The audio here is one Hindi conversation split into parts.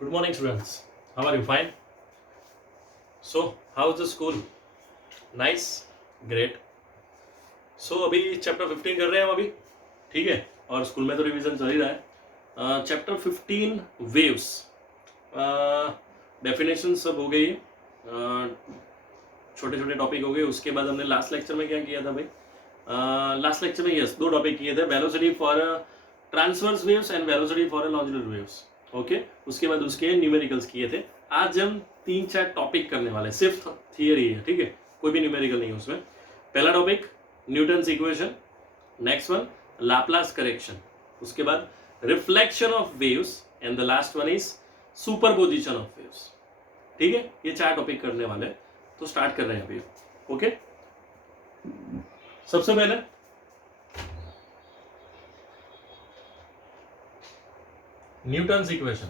Good morning, students. How are you? Fine. So, how's the school? Nice. Great. So, अभी चैप्टर 15 कर रहे हैं हम अभी, ठीक है. और स्कूल में तो रिवीजन चल ही रहा है. चैप्टर 15 वेव्स, डेफिनेशन सब हो गई. छोटे छोटे टॉपिक हो गए. उसके बाद हमने लास्ट लेक्चर में क्या किया था भाई? लास्ट लेक्चर में यस 2 टॉपिक किए थे, velocity for transverse waves and velocity for longitudinal waves. Okay, उसके बाद उसके न्यूमेरिकल्स किए थे. आज हम 3-4 टॉपिक करने वाले, सिर्फ थियरी है, ठीक है, कोई भी न्यूमेरिकल नहीं है उसमें. पहला topic Newton's equation, next one Laplace correction, उसके बाद reflection of waves and the last one is superposition of waves. ठीक है, ये 4 टॉपिक करने वाले हैं. तो स्टार्ट कर रहे हैं अभी. ओके, सबसे पहले न्यूटन्स इक्वेशन.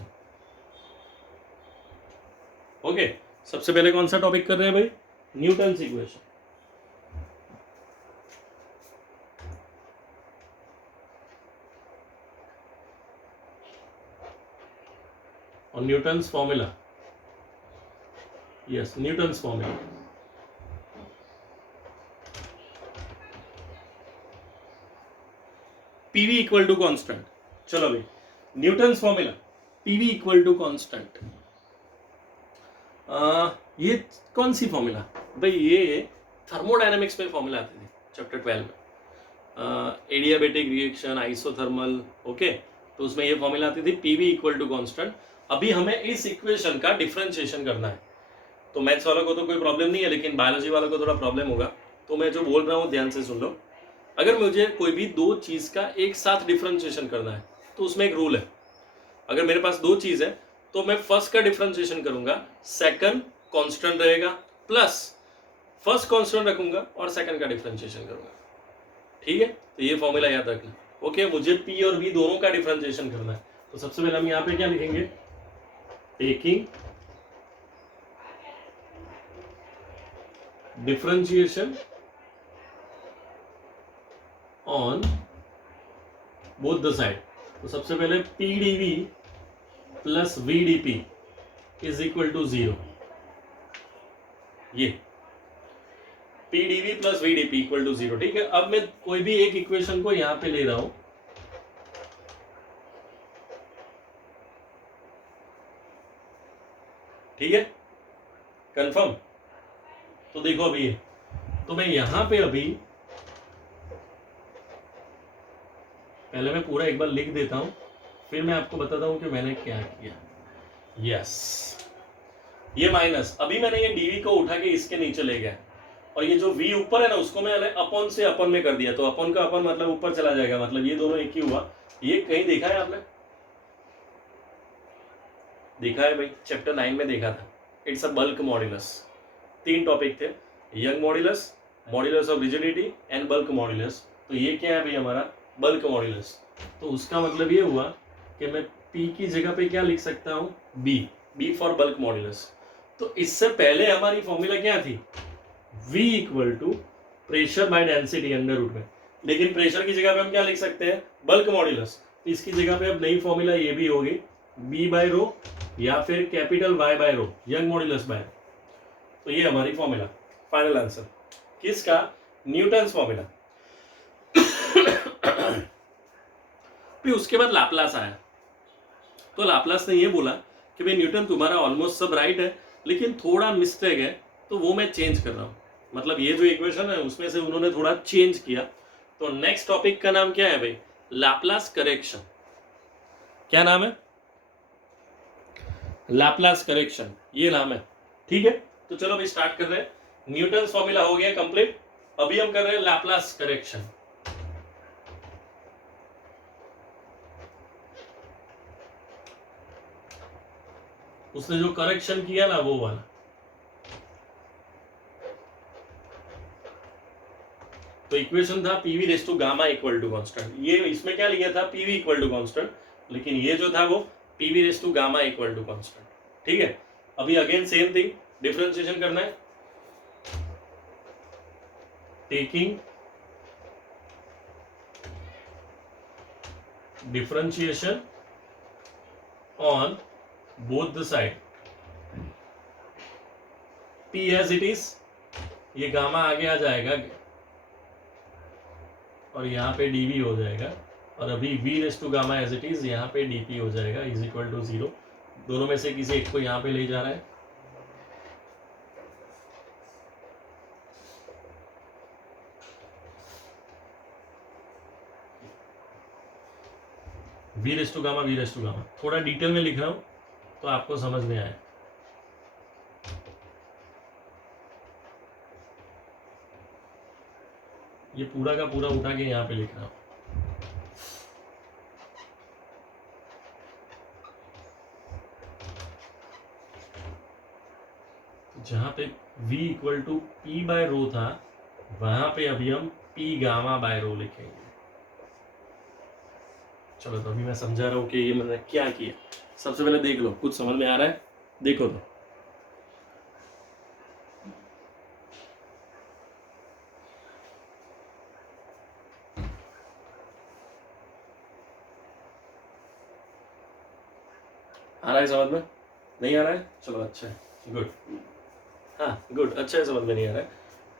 ओके, सबसे पहले कौन सा टॉपिक कर रहे हैं भाई? Newton's equation. और Newton's formula. Yes, Newton's formula. PV equal to constant. चलो भाई, Newton's formula, PV equal to constant. ये कौन सी फॉर्मूला भाई? ये थर्मोडायनेमिक्स में फॉर्मूला आती थी चैप्टर 12 में. Adiabatic reaction, isothermal. ओके, तो उसमें ये फॉर्मूला आती थी पीवी इक्वल टू कांस्टेंट. अभी हमें इस इक्वेशन का डिफरेंशिएशन करना है. तो मैथ्स वालों को तो कोई प्रॉब्लम नहीं है, लेकिन बायोलॉजी वालों को थोड़ा प्रॉब्लम होगा. तो मैं जो बोल रहा हूँ ध्यान से सुन लो. अगर मुझे कोई भी 2 चीज का एक साथ डिफरेंशिएशन करना है तो उसमें एक रूल है. अगर मेरे पास 2 चीज है तो मैं फर्स्ट का डिफरेंशिएशन करूंगा, सेकंड कांस्टेंट रहेगा, प्लस फर्स्ट कांस्टेंट रखूंगा और सेकंड का डिफरेंशिएशन करूंगा. ठीक है, तो ये फॉर्मूला याद रखना. ओके, मुझे पी और वी दोनों का डिफरेंशिएशन करना है. तो सबसे पहले हम यहाँ पे क्या लिखेंगे? Taking differentiation on both the side. तो सबसे पहले P D V plus V D P is equal to 0. ये P D V plus V D P equal to 0. ठीक है, अब मैं कोई भी एक इक्वेशन को यहां पे ले रहा हूं. ठीक है, कंफर्म. तो देखो अभी, तो मैं यहां पे अभी पहले मैं पूरा एक बार लिख देता हूं, फिर मैं आपको बताता हूं कि मैंने क्या किया. यस, ये माइनस, अभी मैंने ये डीवी को उठा के इसके नीचे ले गया, और ये जो v ऊपर है ना उसको मैंने अपॉन से अपॉन में कर दिया. तो अपॉन का अपॉन मतलब ऊपर चला जाएगा, मतलब ये दोनों एक ही हुआ. ये कहीं देखा है आपने? देखा है भाई, चैप्टर 9 में देखा था. It's a bulk modulus. 3 topic थे, Young modulus, modulus of rigidity and bulk modulus. तो ये क्या है भाई? हमारा बल्क मॉड्यूलस. तो उसका मतलब ये हुआ कि मैं p की जगह पे क्या लिख सकता हूं? b for bulk modulus. तो इससे पहले हमारी फॉर्मूला क्या थी? v equal to pressure by density under root में. लेकिन प्रेशर की जगह पे हम क्या लिख सकते हैं? Bulk modulus. तो इसकी जगह पे अब नई फॉर्मूला ये भी होगी b बाय रो या फिर कैपिटल y बाय रो, यंग मॉड्यूलस बाय. तो ये हमारी फॉर्मूला, फाइनल आंसर किसका? Newton's formula. फिर उसके बाद लाप्लास आया. तो लाप्लास ने ये बोला कि भाई न्यूटन तुम्हारा ऑलमोस्ट सब राइट है, लेकिन थोड़ा मिस्टेक है, तो वो मैं चेंज कर रहा हूं. मतलब ये जो इक्वेशन है उसमें से उन्होंने थोड़ा चेंज किया. तो नेक्स्ट टॉपिक का नाम क्या है भाई? Laplace correction. क्या नाम है? लाप्लास करेक्शन, ये नाम है. ठीक है, तो चलो भाई स्टार्ट कर रहे हैं. न्यूटन फॉर्मूला हो गया कंप्लीट. अभी हम कर रहे हैं लाप्लास करेक्शन. उसने जो करेक्शन किया ना वो वाला. तो इक्वेशन था PV raise to gamma equal to constant. ये इसमें क्या लिया था? PV equal to constant. लेकिन ये जो था वो PV raise to gamma equal to constant. ठीक है, अभी अगेन सेम थिंग, डिफरेंशिएशन करना है. Taking differentiation on both the side P as it is, ये गामा आगे आ जाएगा और यहाँ पे dv हो जाएगा, और अभी v raise to gamma as it is यहाँ पे dp हो जाएगा इज इक्वल टू 0। दोनों में से किसी एक को यहाँ पे ले जा रहा है, v रेस टू गामा। थोड़ा डिटेल में लिख रहा हूँ तो आपको समझ में आए। ये पूरा का पूरा उठा के यहाँ पे लिख रहा हूँ। जहां पे v equal to P by rho था, वहां पे अभी हम p गामा बाय रो लिखेंगे। चलो तो अभी मैं समझा रहा हूँ कि ये मैंने क्या किया। सबसे पहले देख लो, कुछ समझ में आ रहा है? देखो तो आ रहा है समझ में? नहीं आ रहा है? चलो अच्छा है, गुड। हाँ गुड, अच्छा है, समझ में नहीं आ रहा है,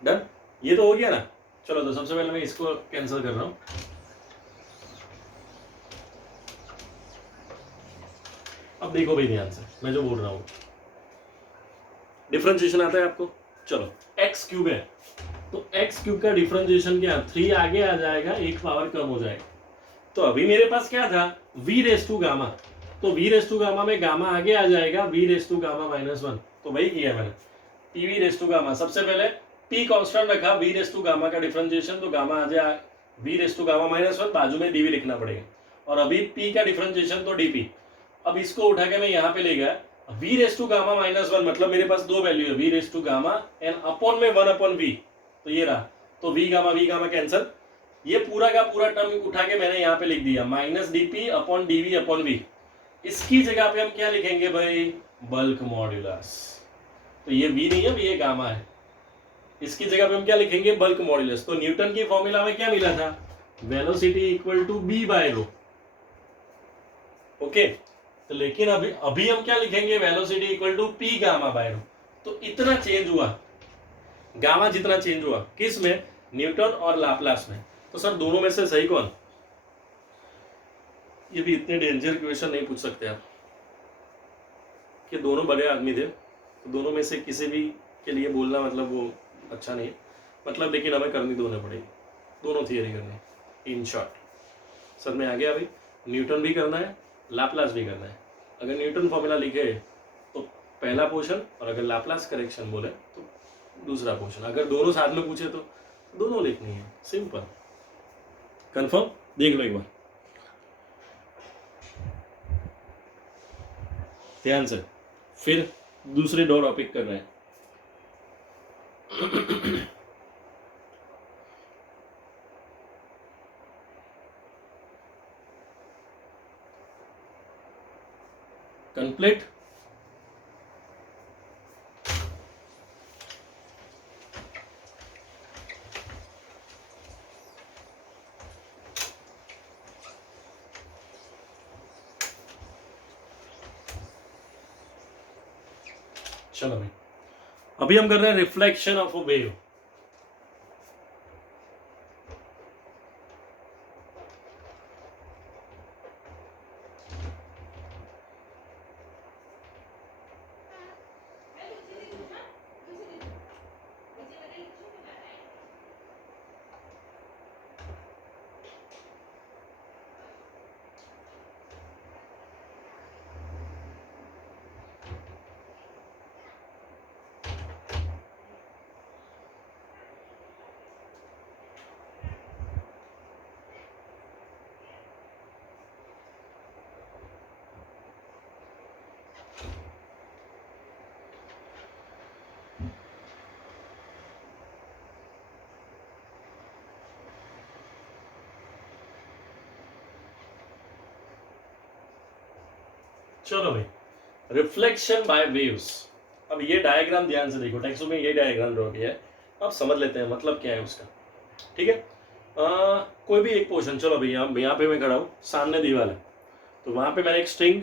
डन। ये तो हो गया ना। चलो तो सबसे पहले मैं इसको कैंसिल कर रहा हूँ। अब देखो भाई ध्यान से, मैं जो बोल रहा हूँ, डिफरेंशिएशन आता है आपको? चलो एक्स क्यूब है तो एक्स क्यूब का डिफरेंशिएशन क्या, 3 आगे आ जाएगा, एक पावर कम हो जाएगा। तो अभी मेरे पास क्या था, v रेस टू गामा, तो v रेस टू गामा में गामा आगे आ जाएगा, v रेस टू गामा -1, तो वही किया मैंने, pv रेस टू गामा। सबसे पहले p कांस्टेंट रखा, v रेस टू गामा का डिफरेंशिएशन, तो गामा आ जाए v रेस टू गामा -1, बाजू में dv लिखना पड़ेगा, और अभी p का डिफरेंशिएशन तो dp। अब इसको उठा के मैं यहाँ पे ले गया, v रेस टू गामा -1, मतलब मेरे पास दो वैल्यू है, v raise to gamma and upon में 1/v, तो ये रहा, तो v गामा कैंसिल। ये पूरा का पूरा टर्म उठा के मैंने यहाँ पे लिख दिया -dp upon dv upon v। इसकी जगह पे हम क्या लिखेंगे भाई, बल्क मॉड्यूलस। तो ये v नहीं है, ये गामा है, इसकी जगह पे हम क्या लिखेंगे, बल्क मॉड्यूलस। तो न्यूटन की फॉर्मूला में क्या मिला था, velocity equal to b by rho. Okay, तो लेकिन अभी हम क्या लिखेंगे, velocity equal to p gamma by rho. तो इतना चेंज हुआ, गामा जितना चेंज हुआ, किस में, न्यूटन और लाप्लास में। तो सर दोनों में से सही कौन? ये भी इतने डेंजर क्वेश्चन नहीं पूछ सकते आप कि दोनों बड़े आदमी थे, तो दोनों में से किसी भी के लिए बोलना मतलब वो अच्छा नहीं है, मतलब लेकिन हमें करनी दोनों पड़ेगी, दोनों थियरी करनी। इन शॉर्ट सर में आ गया, अभी न्यूटन भी करना है, लाप्लास भी करना है। अगर न्यूटन फॉर्मूला लिखे तो पहला पोर्शन, और अगर लाप्लास करेक्शन बोले तो दूसरा पोर्शन। अगर दोनों साथ में पूछे तो दोनों लिखनी है, सिंपल। कंफर्म? देख लो एक बार ध्यान से, फिर दूसरे दो टॉपिक कर रहे हैं। कंप्लीट? चलो भाई, अभी हम कर रहे हैं रिफ्लेक्शन ऑफ अ वेव। चलो भाई, रिफ्लेक्शन बाय वेव्स। अब ये डायग्राम ध्यान से देखो, टेक्स्ट में ये डायग्राम ड्रॉ किया है, अब समझ लेते हैं मतलब क्या है उसका। ठीक है, कोई भी एक पोर्शन, चलो भाई यहाँ पे मैं खड़ा हूँ, सामने दीवार है, तो वहां पे मैंने एक स्ट्रिंग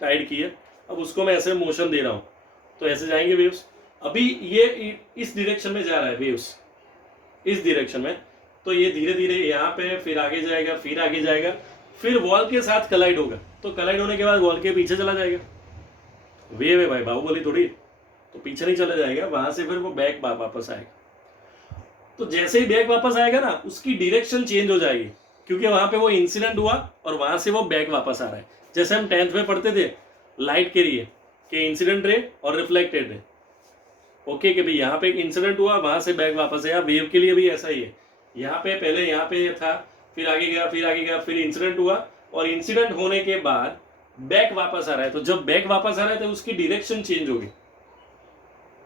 टाइड की है, अब उसको मैं ऐसे मोशन दे रहा हूँ तो ऐसे जाएंगे वेव्स। अभी ये इस डायरेक्शन में जा रहा है वेव्स, इस डायरेक्शन में, तो ये धीरे धीरे यहाँ पे फिर आगे जाएगा, फिर आगे जाएगा, फिर वॉल के साथ कलाइड होगा, तो कलाइड होने के बाद वॉल के पीछे चला जाएगा। वेव है भाई, बाहुबली थोड़ी, तो पीछे नहीं चला जाएगा, वहां से फिर वो बैक वापस आएगा। तो जैसे ही बैक वापस आएगा ना, उसकी डायरेक्शन चेंज हो जाएगी, क्योंकि वहां पे वो इंसिडेंट हुआ और वहां से वो बैक वापस आ रहा है। जैसे हम 10th में पढ़ते थे लाइट के लिए कि इंसिडेंट रे और रिफ्लेक्टेड रे, ओके, कि भाई यहाँ पे एक इंसिडेंट हुआ, वहां से बैक वापस आया। वेव के लिए भी ऐसा ही है, यहाँ पे पहले यहाँ पे था, फिर आगे गया, फिर आगे गया, फिर इंसिडेंट हुआ, और इंसिडेंट होने के बाद बैक वापस आ रहा है। तो जब बैक वापस आ रहा है तो उसकी डायरेक्शन चेंज होगी।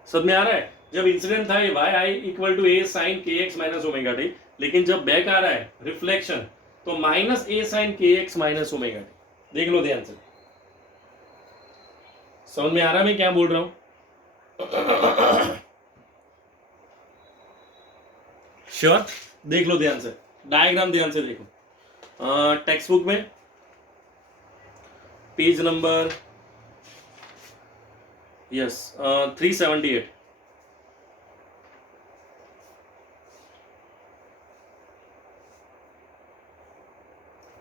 समझ में आ रहा है? जब इंसिडेंट था ये Y I equal to A sine के एक्स माइनस ओमेगा टी, लेकिन जब बैक आ रहा है रिफ्लेक्शन, तो माइनस ए साइन के एक्स माइनस ओमेगा टी। देख लो ध्यान से, समझ में आ रहा है मैं क्या बोल रहा हूं? श्योर? देख लो ध्यान से, डायग्राम ध्यान से देखो। टेक्स्ट बुक में पेज नंबर 378।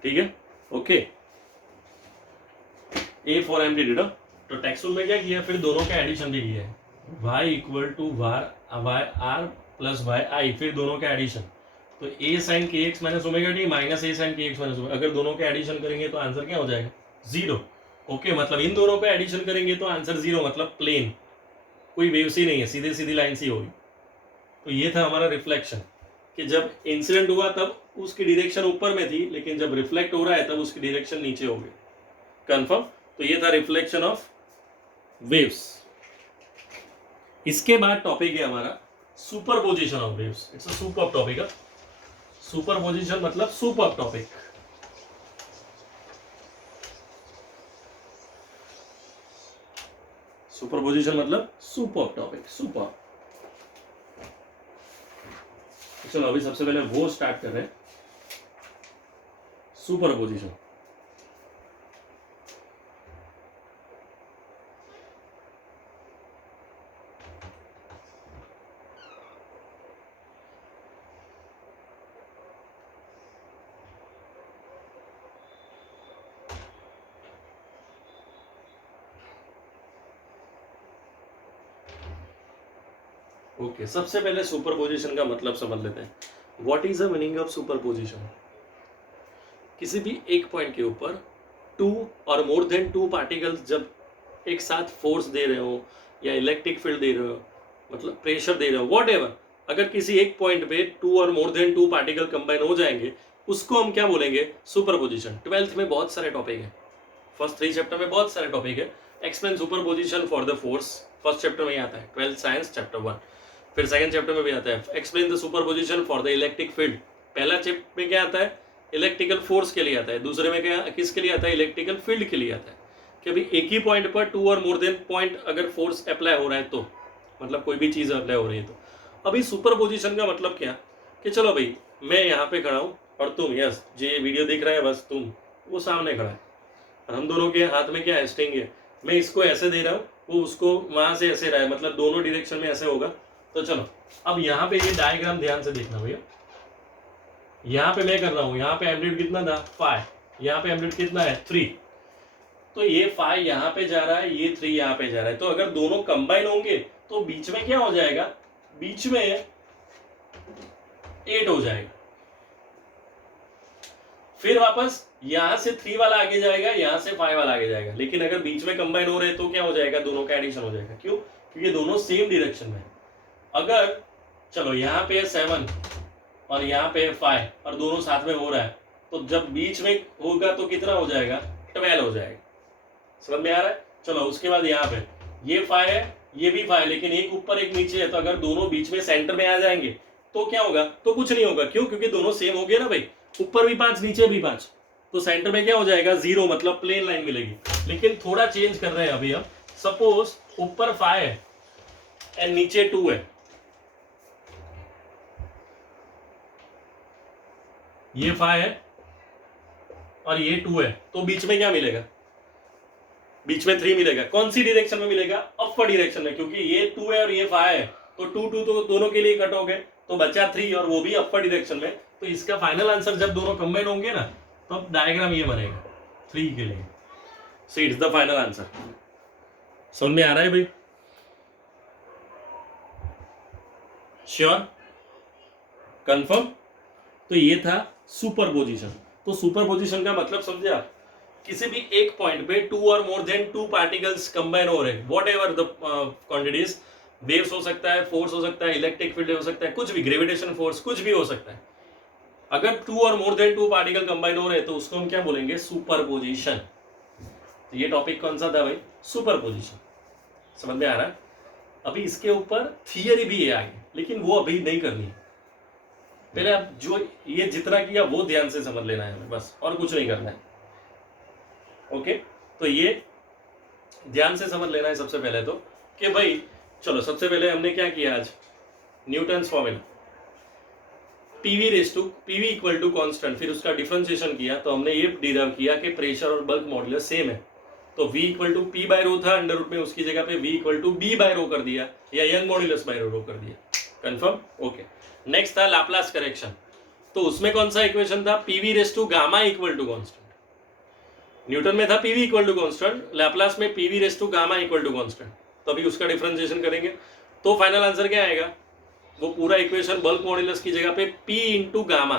ठीक है, ओके। A for amplitude. तो टेक्स्ट बुक में क्या किया, फिर दोनों का एडिशन भी किया है, y equal to Y R plus Y I, फिर दोनों का एडिशन। तो ए साइन के X minus omega T minus A sine के एक्स माइनस ओमेगा, अगर दोनों का एडिशन करेंगे तो आंसर क्या हो जाएगा? 0। ओके, मतलब इन दोनों का एडिशन करेंगे तो आंसर 0, मतलब प्लेन, कोई वेव सी नहीं है, सीधे सीधी लाइन सी होगी। तो ये था हमारा रिफ्लेक्शन, कि जब इंसिडेंट हुआ तब उसकी डायरेक्शन ऊपर में थी, लेकिन जब रिफ्लेक्ट हो रहा है तब उसकी डायरेक्शन नीचे हो गई। कंफर्म? तो ये था रिफ्लेक्शन ऑफ वेव्स। इसके बाद टॉपिक है हमारा superposition of waves. It's a super topic. Superposition मतलब सुपर टॉपिक। सुपरपोजिशन मतलब सुपर टॉपिक, सुपर। चलो अभी सबसे पहले वो स्टार्ट कर रहे हैं, सुपरपोजिशन। ओके, सबसे पहले सुपरपोजिशन का मतलब समझ लेते हैं। What is the meaning of superposition? किसी भी एक पॉइंट के ऊपर टू और मोर देन टू पार्टिकल्स जब एक साथ फोर्स दे रहे हो, या इलेक्ट्रिक फील्ड दे रहे हो, मतलब प्रेशर दे रहे हो, व्हाटएवर, अगर किसी एक पॉइंट पे टू और more than two particle combine हो जाएंगे, उसको हम क्या बोलेंगे? सुपरपोजिशन। 12th में बहुत सारे टॉपिक है, फर्स्ट 3 चैप्टर में बहुत सारे टॉपिक है। Explain superposition for the force, first chapter में ही आता है, 12th साइंस चैप्टर 1। फिर सेकंड चैप्टर में भी आता है explain the superposition for the electric field. पहला चैप्टर में क्या आता है? इलेक्ट्रिकल फोर्स के लिए आता है। दूसरे में क्या, किसके लिए आता है? इलेक्ट्रिकल फील्ड के लिए आता है, कि अभी एक ही पॉइंट पर टू और मोर देन पॉइंट अगर फोर्स अप्लाई हो रहा है तो, मतलब कोई भी चीज़ अप्लाई हो रही है तो। अभी सुपरपोजिशन का मतलब क्या, कि चलो भाई मैं यहाँ पे खड़ा हूँ और तुम, यस ये वीडियो दिख रहा है, बस तुम वो सामने खड़ा है, और हम दोनों के हाथ में क्या है? स्ट्रिंग है। मैं इसको ऐसे दे रहा हूँ, वो उसको वहां से ऐसे रहा है, मतलब दोनों डायरेक्शन में ऐसे होगा। तो चलो अब यहाँ पे ये डायग्राम ध्यान से देखना भैया। यहाँ पे मैं कर रहा हूँ, यहाँ पे एम्पलीट्यूड कितना था? 5, यहाँ पे एम्पलीट्यूड कितना है? 3। तो ये 5 यहाँ पे जा रहा है, ये 3 यहाँ पे जा रहा है। तो अगर दोनों कंबाइन होंगे तो बीच में क्या हो जाएगा? बीच में 8 हो जाएगा। फिर वापस यहां से 3 वाला आगे जाएगा, यहां से 5 वाला आगे जाएगा। लेकिन अगर बीच में कंबाइन हो रहे हैं तो क्या हो जाएगा? दोनों का एडिशन हो जाएगा। क्यों? क्योंकि दोनों सेम डायरेक्शन में है। अगर चलो यहाँ पे 7 और यहाँ पे 5 और दोनों साथ में हो रहा है, तो जब बीच में होगा तो कितना हो जाएगा? 12 हो जाएगा। समझ में आ रहा है? चलो उसके बाद यहाँ पे ये 5 है, ये भी 5, लेकिन एक ऊपर एक नीचे है। तो अगर दोनों बीच में सेंटर में आ जाएंगे तो क्या होगा? तो कुछ नहीं होगा। क्यों? क्योंकि दोनों सेम हो गए ना भाई, ऊपर भी 5 नीचे भी 5। तो सेंटर में क्या हो जाएगा? 0, मतलब प्लेन लाइन मिलेगी। लेकिन थोड़ा चेंज कर रहे हैं अभी हम। सपोज ऊपर 5 है एंड नीचे 2 है, ये 5 है और ये 2 है, तो बीच में क्या मिलेगा? बीच में 3 मिलेगा, कौन सी डायरेक्शन में मिलेगा? अपवर्ड डायरेक्शन में, क्योंकि ये 2 है और ये 5 है, तो 2 2 तो दोनों के लिए कट हो गए, तो बचा 3 और वो भी अपवर्ड डायरेक्शन में। तो इसका फाइनल आंसर जब दोनों कंबाइन होंगे ना, तो अब डायग्राम ये बनेगा 3 के लिए। So it's the final answer. समझ में आ रहा है भाई? Sure, confirm? तो ये था सुपरपोजिशन। तो सुपरपोजिशन का मतलब समझे आप? किसी भी एक पॉइंट पे 2 और मोर देन 2 पार्टिकल्स कंबाइन हो रहे हैं, what ever the quantities, waves हो सकता है, फोर्स हो सकता है, इलेक्ट्रिक फील्ड हो सकता है, कुछ भी, ग्रेविटेशन फोर्स, कुछ भी हो सकता है। अगर 2 और मोर देन 2 पार्टिकल कंबाइन हो रहे हैं तो उसको हम क्या बोलेंगे? सुपरपोजिशन। तो ये टॉपिक कौन सा था भाई? सुपरपोजिशन। समझ में आ रहा है? अभी इसके ऊपर थियरी भी है आगे, लेकिन वो अभी नहीं करनी है। पहले आप जो ये जितना किया वो ध्यान से समझ लेना है हमें, बस, और कुछ नहीं करना है। ओके, तो ये ध्यान से समझ लेना है सबसे पहले तो, कि भाई चलो सबसे पहले हमने क्या किया आज? Newton's formula, PV equal to constant, फिर उसका डिफरेंशिएशन किया तो हमने ये डिराइव किया कि प्रेशर और बल्क मॉड्यूलस सेम है। तो V equal to P by rho था अंडर रूट में, उसकी जगह पे V equal to B by rho कर दिया, या यंग मॉड्यूलस बाय रो कर दिया। कंफर्म? ओके। नेक्स्ट था लाप्लास करेक्शन। तो उसमें कौन सा इक्वेशन था? PV raise to gamma equal to constant. Newton में था PV equal to constant, Laplace में PV raise to gamma equal to constant. तो अभी उसका डिफरेंशिएशन करेंगे तो फाइनल आंसर क्या आएगा? वो पूरा इक्वेशन बल्क मॉड्यूलस की जगह पे P इंटू गामा।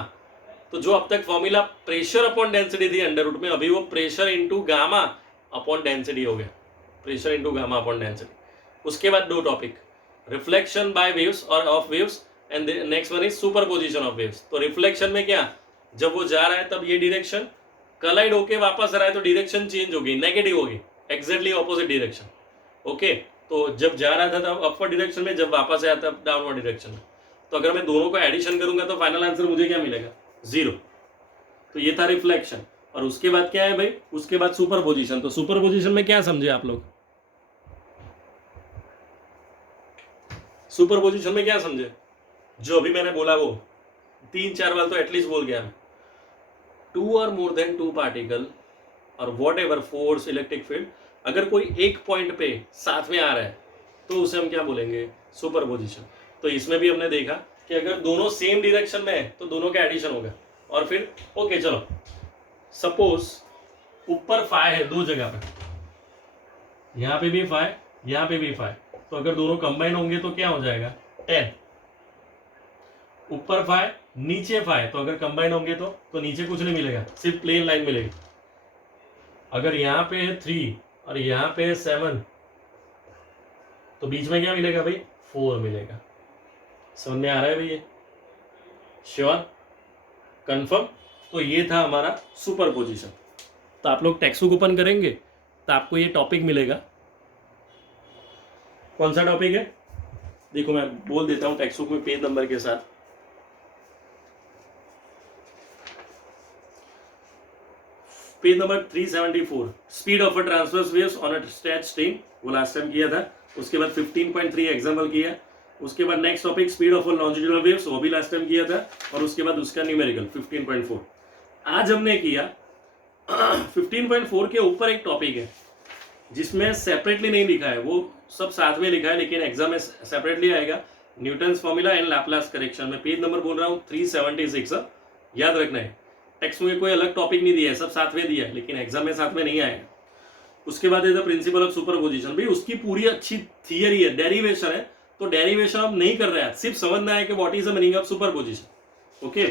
तो जो अब तक फॉर्मूला प्रेशर अपॉन डेंसिटी थी अंडर रूट में, अभी वो pressure into gamma upon density हो गया, pressure into gamma upon density. उसके बाद 2 टॉपिक, रिफ्लेक्शन बाय वेव्स और of waves, and next one is superposition of waves. तो रिफ्लेक्शन में क्या, जब वो जा रहा है तब ये डायरेक्शन कलाइड होके वापस आ रहा है तो डायरेक्शन चेंज होगी, नेगेटिव होगी, एग्जैक्टली ऑपोजिट डायरेक्शन। ओके, तो जब जा रहा था तब अपवर्ड डायरेक्शन में, जब वापस आया तब डाउनवर्ड डायरेक्शन में। तो अगर मैं दोनों को एडिशन करूंगा तो फाइनल आंसर मुझे क्या मिलेगा? 0। तो ये था रिफ्लेक्शन। और उसके बाद क्या है भाई? उसके बाद सुपरपोजिशन। तो सुपरपोजिशन में क्या समझे आप लोग? सुपरपोजिशन में क्या समझे? जो अभी मैंने बोला वो 3-4 बार तो एटलीस्ट बोल गया मैं। 2 और मोर देन 2 पार्टिकल और what ever force, electric field, अगर कोई एक पॉइंट पे साथ में आ रहा है तो उसे हम क्या बोलेंगे? सुपरपोजिशन। तो इसमें भी हमने देखा कि अगर दोनों सेम डायरेक्शन में है तो दोनों का एडिशन होगा। और फिर ओके चलो, सपोज ऊपर 5 है 2 जगह पे, यहाँ पे भी 5, यहाँ पे भी 5, तो अगर दोनों कंबाइन होंगे तो क्या हो जाएगा? 10। ऊपर 5 नीचे 5, तो अगर कंबाइन होंगे तो नीचे कुछ नहीं मिलेगा, सिर्फ प्लेन लाइन मिलेगी। अगर यहाँ पे है 3 और यहाँ पे है 7, तो बीच में क्या मिलेगा भाई? 4 मिलेगा। समझ में आ रहा है भाई? ये श्योर, कंफर्म? तो ये था हमारा सुपरपोजिशन। तो आप लोग टेक्स्ट बुक ओपन करेंगे तो आपको ये टॉपिक मिलेगा। कौन सा टॉपिक है? देखो मैं बोल देता हूँ टेक्स्ट बुक में पेज नंबर के साथ। Page number 374, speed of a transverse waves on a stretch string, वो लास्ट टाइम किया था। उसके बाद 15.3 एग्जाम्पल किया। उसके बाद next topic speed of a longitudinal waves, वो भी लास्ट टाइम किया था। और उसके बाद उसका न्यूमेरिकल 15.4। आज हमने किया 15.4 के ऊपर एक टॉपिक है जिसमें सेपरेटली नहीं लिखा है, वो सब साथ में लिखा है लेकिन एग्जाम में सेपरेटली आएगा। Newton's formula and Laplace correction में पेज नंबर बोल रहा हूँ 376। याद रखना है, टेक्स्ट में कोई अलग टॉपिक नहीं दिया है, सब साथ में दिया है, लेकिन एग्जाम में साथ में नहीं आएगा। उसके बाद है द प्रिंसिपल ऑफ सुपरपोजिशन। भाई उसकी पूरी अच्छी थियरी है, डेरिवेशन है, तो डेरिवेशन हम नहीं कर रहे हैं, सिर्फ समझना है कि what is the meaning of superposition. Okay,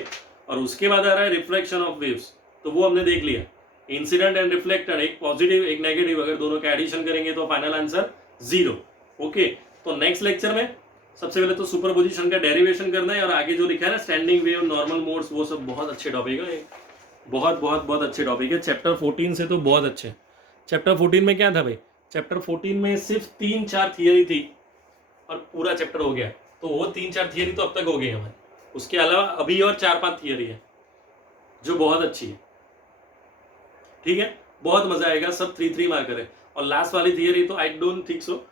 और उसके बाद आ रहा है रिफ्लेक्शन ऑफ वेव्स, तो वो हमने देख लिया। इंसिडेंट एंड रिफ्लेक्टेड, एक पॉजिटिव एक नेगेटिव, अगर दोनों का एडिशन करेंगे तो फाइनल आंसर 0। ओके, तो नेक्स्ट लेक्चर में सबसे पहले तो सुपरपोजिशन का डेरिवेशन करना है, और आगे जो लिखा है ना स्टैंडिंग वेव, नॉर्मल मोड्स, वो सब बहुत अच्छे टॉपिक है, बहुत बहुत बहुत अच्छे टॉपिक है। चैप्टर 14 से तो बहुत अच्छे। चैप्टर 14 में क्या था भाई? चैप्टर 14 में सिर्फ 3-4 थियरी थी और पूरा चैप्टर हो गया। तो वो 3-4 थियरी तो अब तक हो गई हमारी, उसके अलावा अभी और 4-5 थियरी है जो बहुत अच्छी है। ठीक है, बहुत मजा आएगा, सब 3-3 मार्कर है। और लास्ट वाली थियरी तो आई डोंट थिंक सो,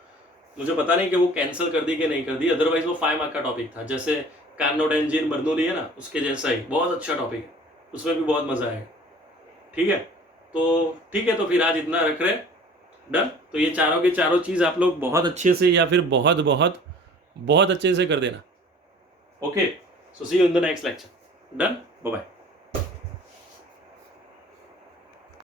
मुझे पता नहीं कि वो कैंसिल कर दी कि नहीं कर दी, अदरवाइज वो 5 मार्क का टॉपिक था, जैसे कार्नोट एंजिन बर्नौली है ना, उसके जैसा ही बहुत अच्छा टॉपिक है, उसमें भी बहुत मजा आएगा। ठीक है, तो ठीक है, तो फिर आज इतना रख रहे, डन। तो ये चारों के चारों चीज़ आप लोग बहुत अच्छे से या फिर बहुत बहुत बहुत अच्छे से कर देना। Okay, so see you in the next lecture. Done, bye bye.